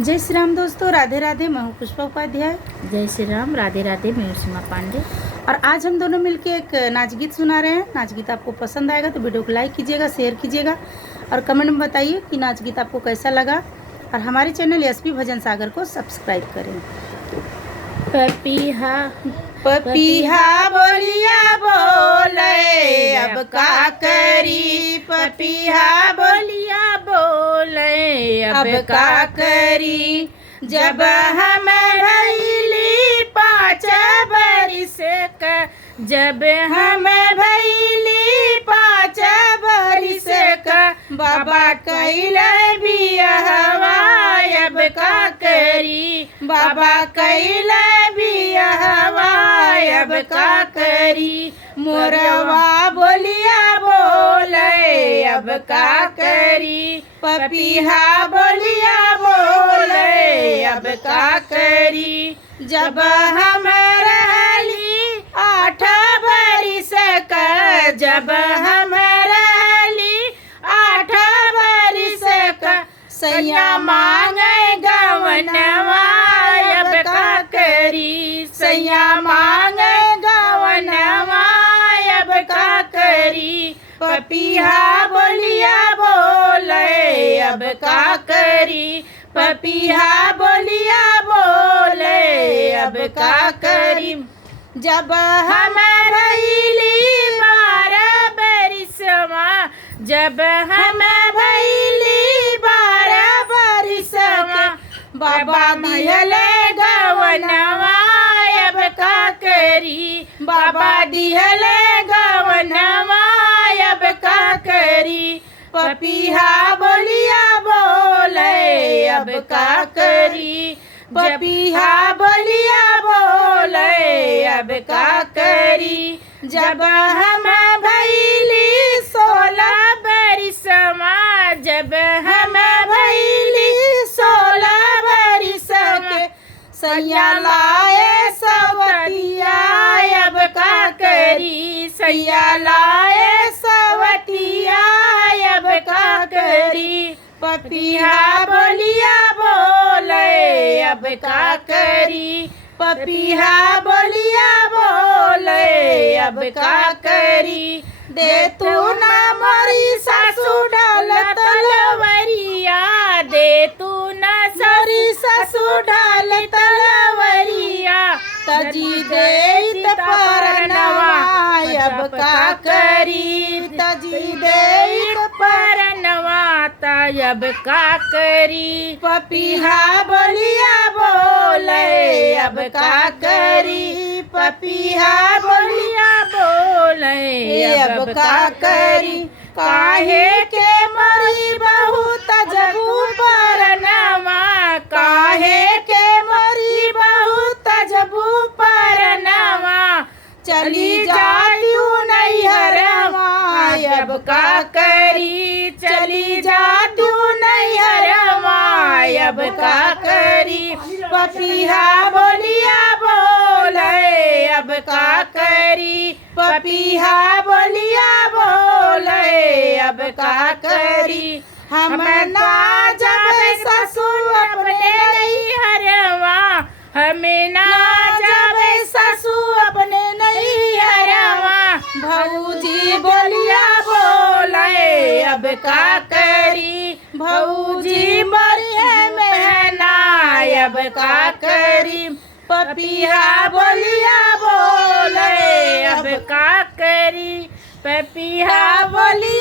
जय श्री राम दोस्तों, राधे राधे। मैं हूँ पुष्पा उपाध्याय। जय श्री राम, राधे राधे। मैं सीमा पांडे। और आज हम दोनों मिलके एक नाच गीत सुना रहे हैं। नाच गीत आपको पसंद आएगा तो वीडियो को लाइक कीजिएगा, शेयर कीजिएगा और कमेंट में बताइए कि नाच गीत आपको कैसा लगा। और हमारे चैनल एसपी भजन सागर को सब्सक्राइब करें। पपीहा पपीहा बोलिया बोले अब का करी, पपीहा बोलिया बोले अब का करी। जब हम भैली 5 बरिस का, जब हम भैली 5 बरिस का, बाबा कैले बियाहवा अब का करी, बाबा कैले बियाहवा अब का करी। मोरवा बोलिया बोले अब का करी, पपीहा बोलिया बोले अब का करी। जब हम रहली 8 बरिस का, जब हम रहली 8 बरिस का, सैया मांगे गवनवा अब का करी, सैया मांगे गवनवा अब का करी। पपीहा बोलिया बोले अब का करी, पपीहा बोलिया बोले अब का करी। जब हम भैली 12 बरिसवा, जब हम भैली 12 बरिसवा, बाबा दिहले गवनवा अब का करी, बाबा दिहले गवनवा अब का करी। पपीहा बोलिया बोले अब का करी, पपीहा बोलिया बोले अब का करी। जब हम भैली 16 बरिसवा, जब हम भैली 16 बरिस के, सैया लाए सवतिया अब का करी, सैया लाए सवतिया अब का करी। पपीहा बोलिया बोले अब का करी, पपीहा बोलिया बोले अब का करी। दे तू ना मरी सासू डाल तलवरिया, दे तू ना सरी सासू डाल तलवरिया, तजी देत परनवा अब का करी, तजी देत परनवा अब का करी। पपीहा बोलिया बोले अब का करी, पपीहा बोलिया बोले अब का करी। काहे के मरी बहुत जबू परनवा, काहे के मरी बहुत जबू परनवा, चली जातू नैहरवा अब का करी, चली जातू नैहरवा अब का करी। पपीहा बोलिया बोले अब का करी, पपीहा बोलिया बोले अब का करी। हम ना जाबे ससुर अपने नैहरवा, हमें ना जाबे ससुर अपने नैहरवा, भौजी बोलिया बोले अब का करी, भौजी मरिए महना अब का करी। पपीहा बोलिया बोले अब का करी, पपीहा बोलिया